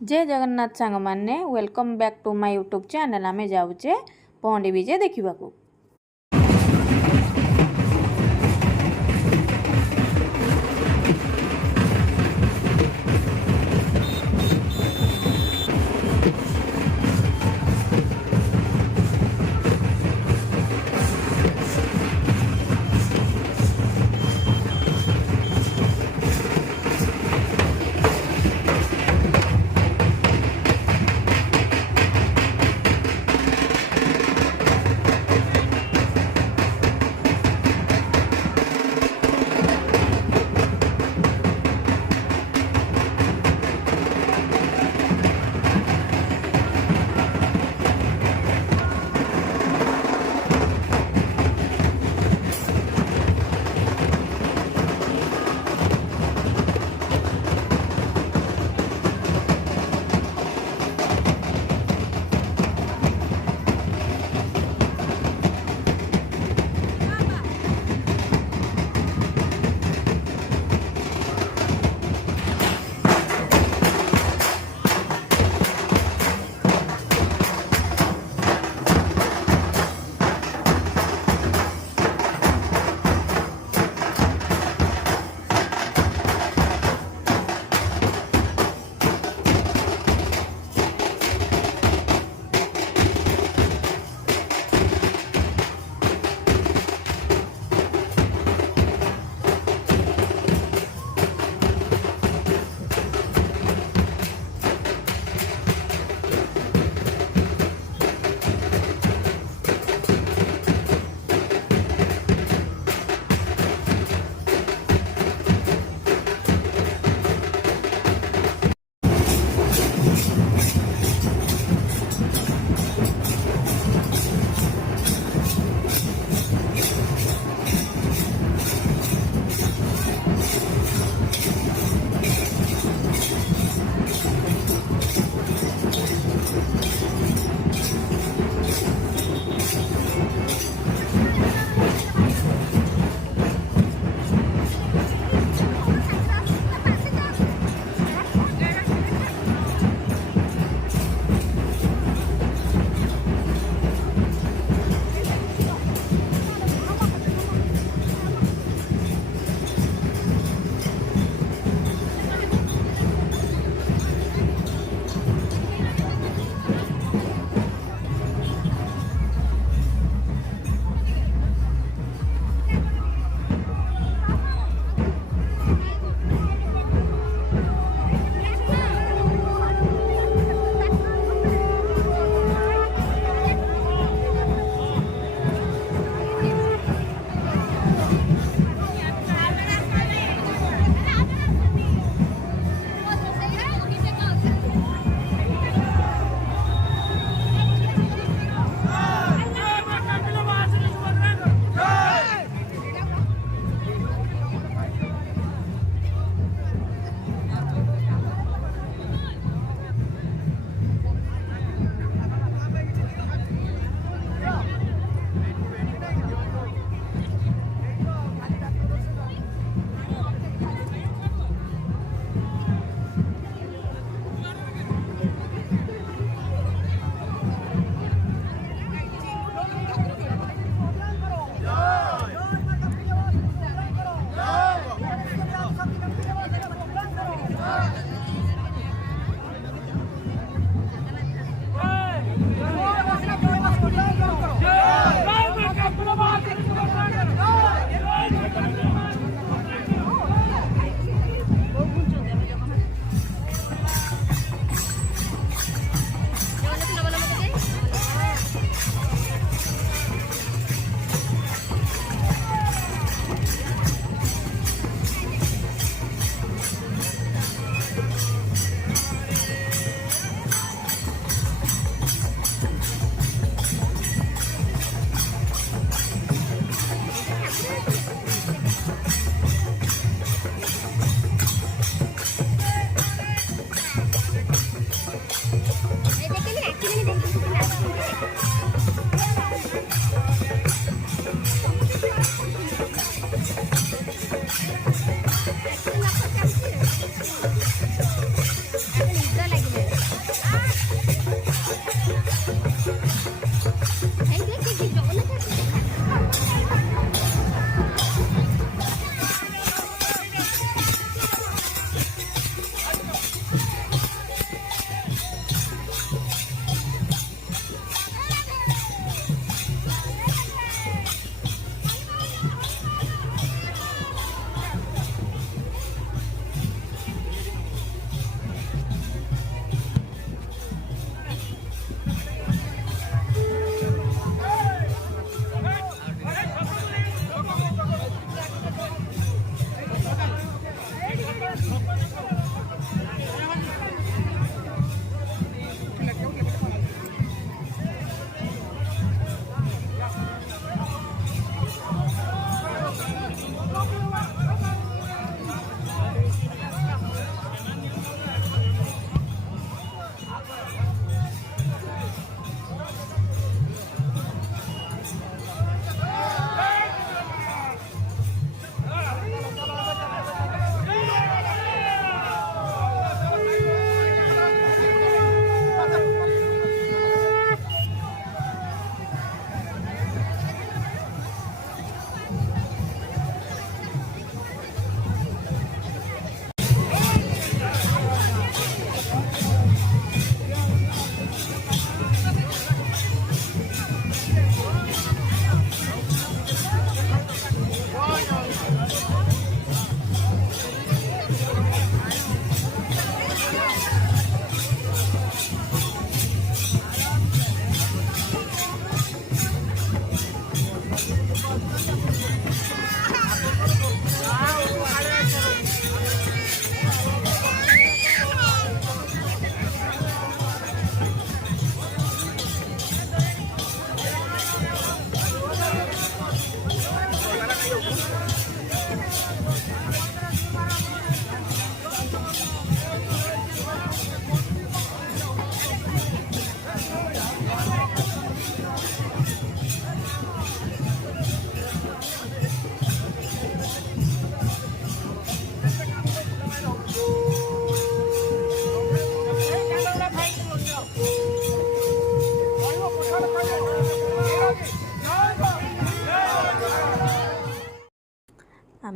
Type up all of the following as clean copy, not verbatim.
जय जगन्नाथ सांग माने welcome back to my YouTube channel. आमे जाऊचे पहंडी विजे देखा।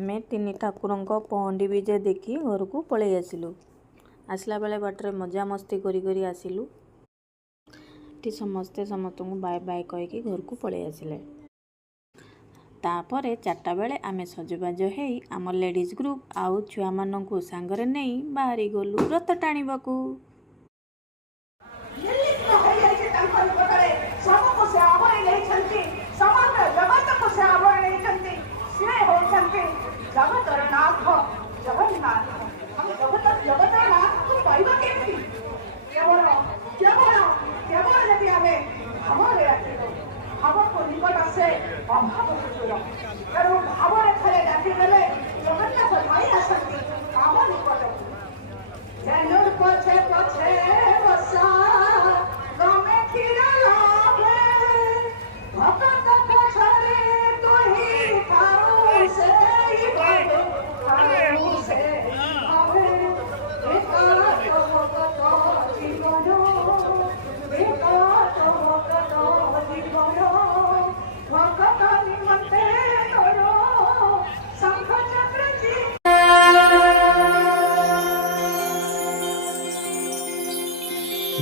आमे तीन ठाकुरंक पहंडी विजे देखी घर को पलि आसिलु। आसला बेले बाटर मजा मस्ती करी आसिलु। समस्ते समस्त को बाय बाय कहीकि घर को पलि आसिले। तापरे 4टा बेले आमे सजबाज हेई आम लेडीज ग्रुप आउ छुआ माननकु सांगरे नेई बाहरी गलु रथ टाणीबाकू।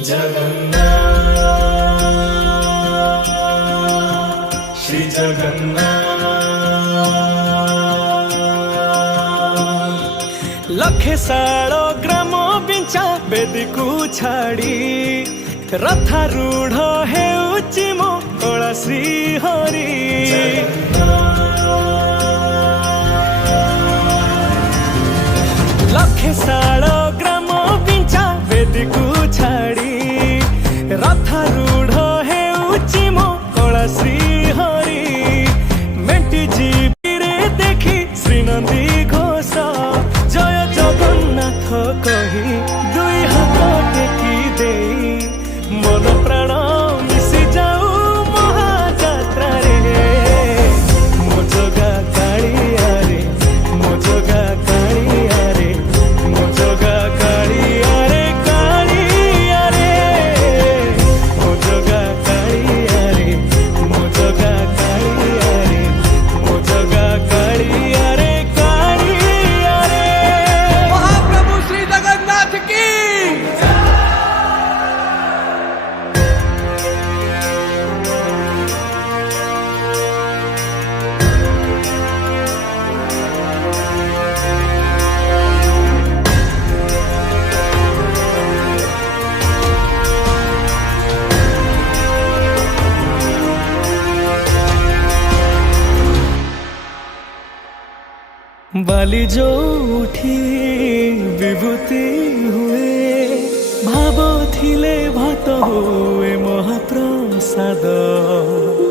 जगन्नाथ श्री जगन्नाथ लखे साल ग्राम बिंचा बेदी को छाड़ी रथारूढ़ हेउची मो कला श्री हरि लखे साल ग्राम बिंचा बेदी को छाड़ी रथारूढ़ हेउची मो कला श्री हरि मेटी जीविरे देखी श्रीनंदी घोष जय जगन्नाथ कही दुई हाथ टेकी देई मन प्राण मिशि जाऊ महाजात्रा रे मो जगा कालिया रे मो जगा कालिया रे मो जगा कालिया रे कालिया रे मो जगा कालिया रे मो जगा कालिया रे मो जगा कालिया रे कालिया रे महाप्रभु श्री जगन्नाथ की बाली जो उठी विभूति हुए भाव थिले भात हुए महाप्रसाद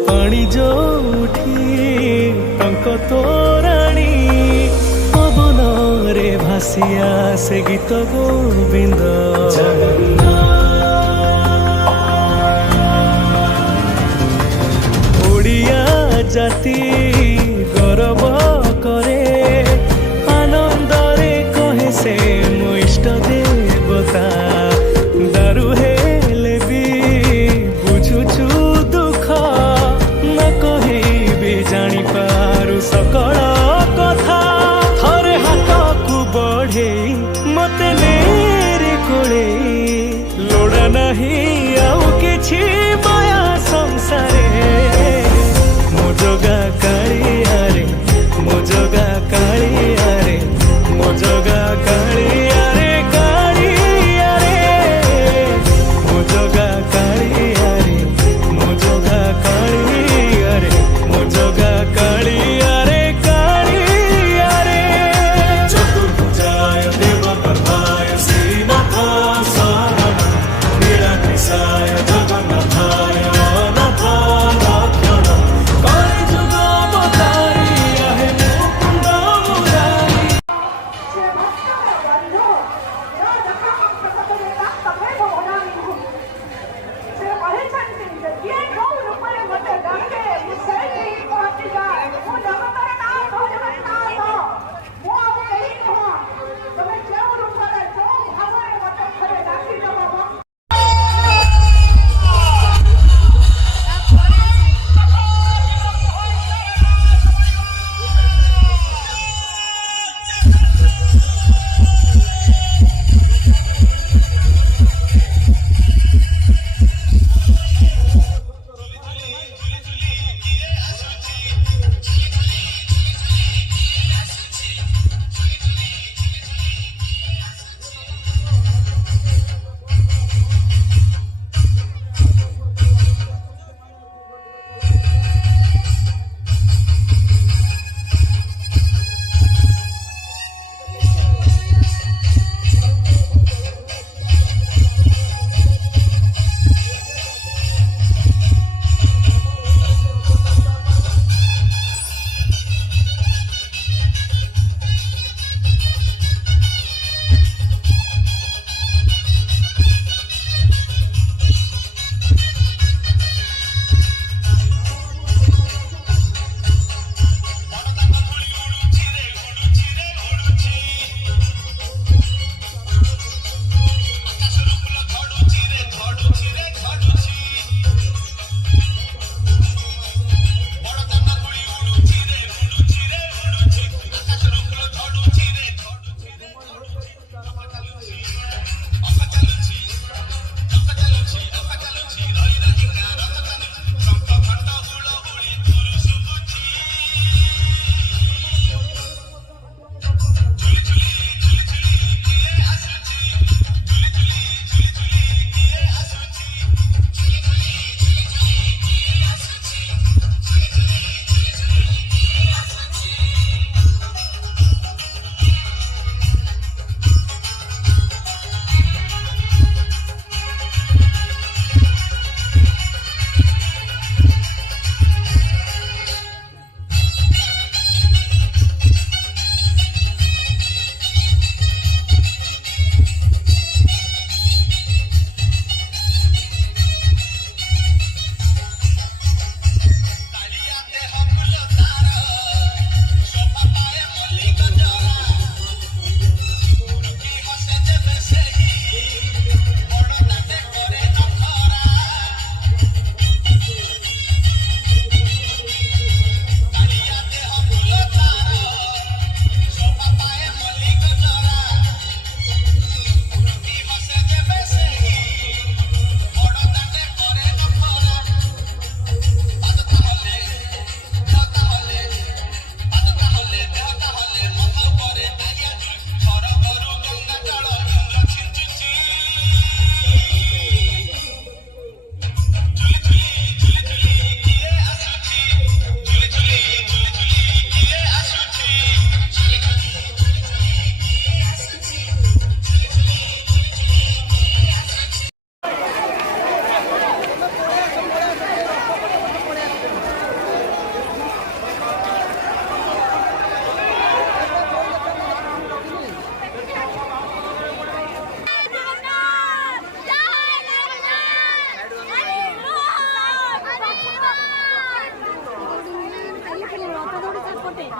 पानी जो उठी टंक तोराणी पवन रे भासिया से गीत गोविंद ओडिया जाति गौरव करे आनंदरे कहे से मो इष्ट देवता दारु हेले भी बुझुछु दुख न कही भी जानी पारु सकल कथा थरे हाथ को बढ़े मते नेरे कोले लोड़ा नहीं आउ किछि माया संसारे मो जगा कालिया रे मो जगा कालिया रे मो जगा कालिया रे कालिया रे मो जगा कालिया रे मो जगा कालिया रे मो जगा कालिया रे कालिया रे चतुर्भुजाय देवगर्भाय श्रीनाथ शरणं नीलकेशाय जगन्नाथाय अनाथ रक्षणं कलिजुग अवतार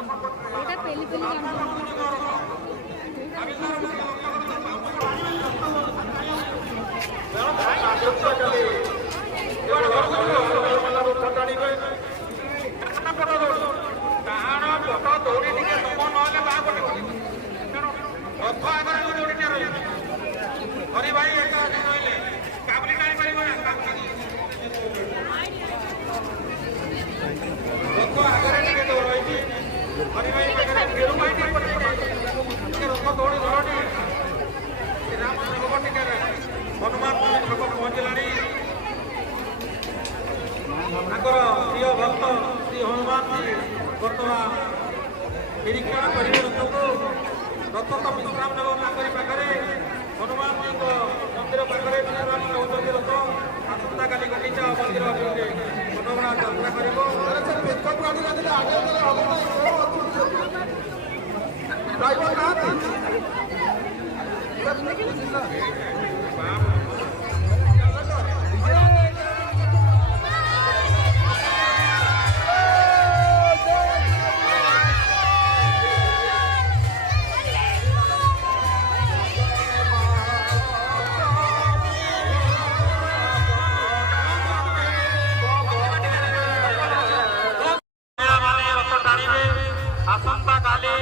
ଏଇଟା ପେଲି ପେଲି प्रिय भक्त श्री हनुमान जी बर्तमान निरीक्षण करेंगे रथ तो विश्राम नगर पाखे हनुमान जी मंदिर पाखे विश्राम नौकरी रथ आसंता काली गुंडीचा मंदिर मनोहरा यात्रा कर आसंता काली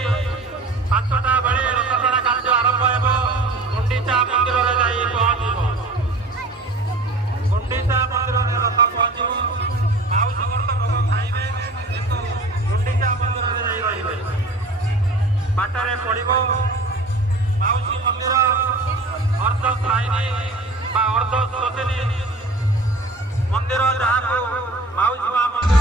5टा बेले रथटଣା कार्य आरंभ हो गुंडीचा मंदिर में जाई पहुंचब गुंडीचा मंदिर में रथ पहुंचब माउसी घर तो भोग खाइबे किंतु गुंडीचा मंदिर में जाई रहिबे बाटरे पड़िबो माउसी मंदिर अर्ध श्राइनी बा अर्ध शोचनी मंदिर जहाँ माउसी माँ मंदिर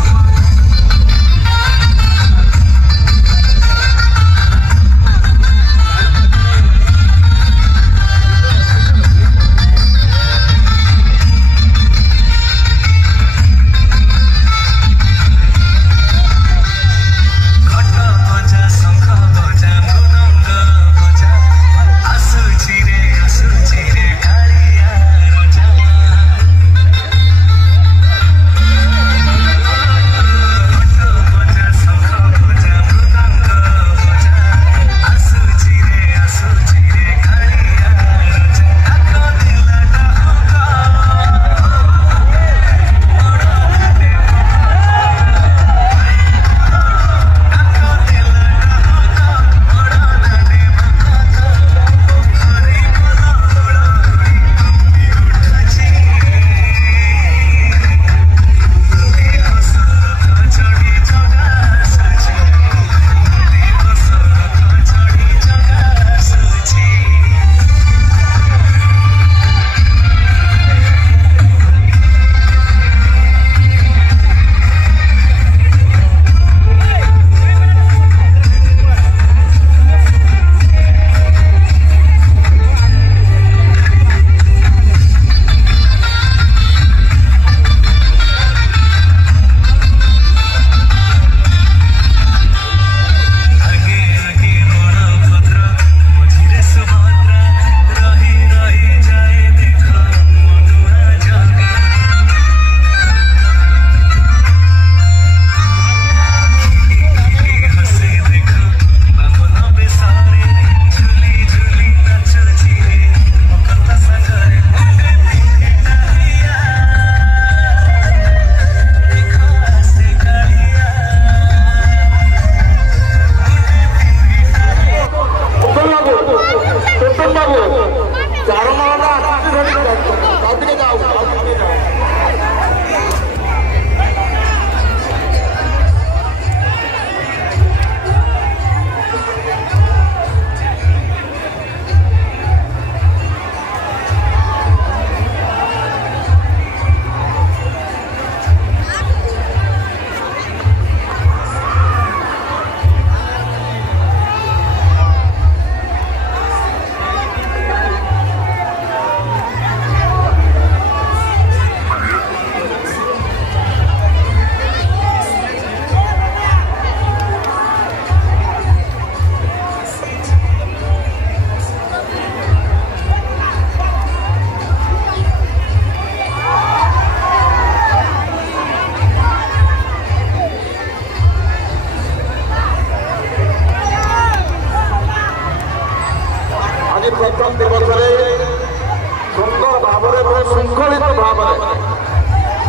ଭାବରେ ଶୃଙ୍ଖଳିତ ଭାବରେ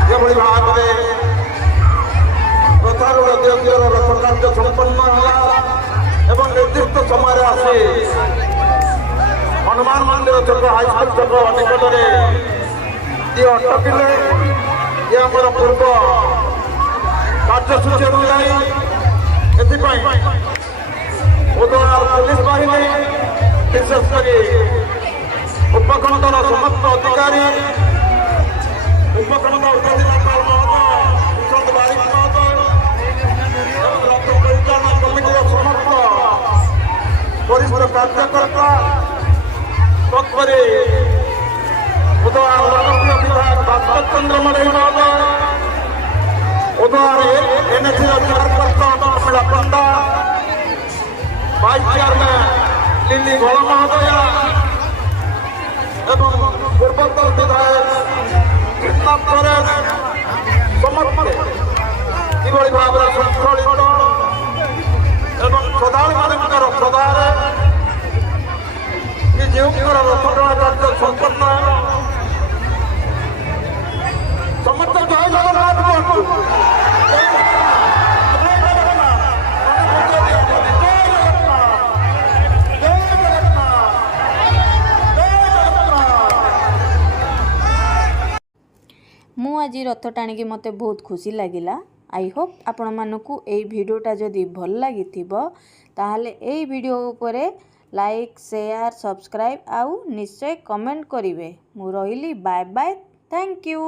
ଯେଭଳି ଭାବରେ ରଥାରୂଢ଼ ଦେବୀର ରଥ କାର୍ଯ୍ୟ ସମ୍ପନ୍ନ ହେଲା ଏବଂ ନିର୍ଦ୍ଦିଷ୍ଟ ସମୟରେ ଆସି ହନୁମାନ ମନ୍ଦିର ଛକ ହାଇସ୍କୁଲ ଛକ ନିକଟରେ ଯିଏ ଅଟକିଲେ ଇଏ ଆମର ପୂର୍ବ କାର୍ଯ୍ୟସୂଚୀ ଅନୁଯାୟୀ ଏଥିପାଇଁ ଉଦୟନାର ପୋଲିସ ବାହିନୀ ବିଶେଷ କରି ଉପଖଣ୍ଡର ସମସ୍ତ ଅଧିକାରୀ ଉପଖଣ୍ଡ ଉପଜିଲ୍ଲାପାଳ ମହୋଦୟ ବିଶ୍ୱନାଥ ବାରିକ ମହୋଦୟ ଏବଂ ରଥ ପରିଚାଳନା କମିଟିର ସମସ୍ତ ବରିଷ୍ଠ କାର୍ଯ୍ୟକର୍ତ୍ତା ତତ୍ପରେ ଉଦୟନାର ଲୋକପ୍ରିୟ ବିଧାୟକ ଭାସ୍କର ଚନ୍ଦ୍ର ମଢେଇ ମହୋଦୟ ଉଦୟନାର ଏନ୍ଏସିର chairperson Pramila Panda vice chairman Lili Ghol ମହୋଦୟା ଏବଂ ପୂର୍ବତନ ବିଧାୟକ କୃଷ୍ଣନାଥ ପରେଶ ସମସ୍ତେ କିଭଳି ଭାବରେ ଶୃଙ୍ଖଳିତ ଏବଂ ଶ୍ରଦ୍ଧାଳୁମାନଙ୍କର ଶ୍ରଦ୍ଧାରେ ଯେଉଁଙ୍କର ରଥଟଣା କାର୍ଯ୍ୟ ସମ୍ପନ୍ନ ସମସ୍ତେ ଜୟ ଜଗନ୍ନାଥ କୁହନ୍ତୁ। ମୁଁ ଆଜି ରଥ ଟାଣିକି ମୋତେ ବହୁତ ଖୁସି ଲାଗିଲା। ଆଇ ହୋପ୍ ଆପଣମାନଙ୍କୁ ଏଇ ଭିଡ଼ିଓଟା ଯଦି ଭଲ ଲାଗିଥିବ ତାହେଲେ ଏଇ ଭିଡ଼ିଓ ଉପରେ ଲାଇକ୍ ସେୟାର ସବସ୍କ୍ରାଇବ୍ ଆଉ ନିଶ୍ଚୟ କମେଣ୍ଟ କରିବେ। ମୁଁ ରହିଲି ବାଏ ବାଏ, ଥ୍ୟାଙ୍କ ୟୁ।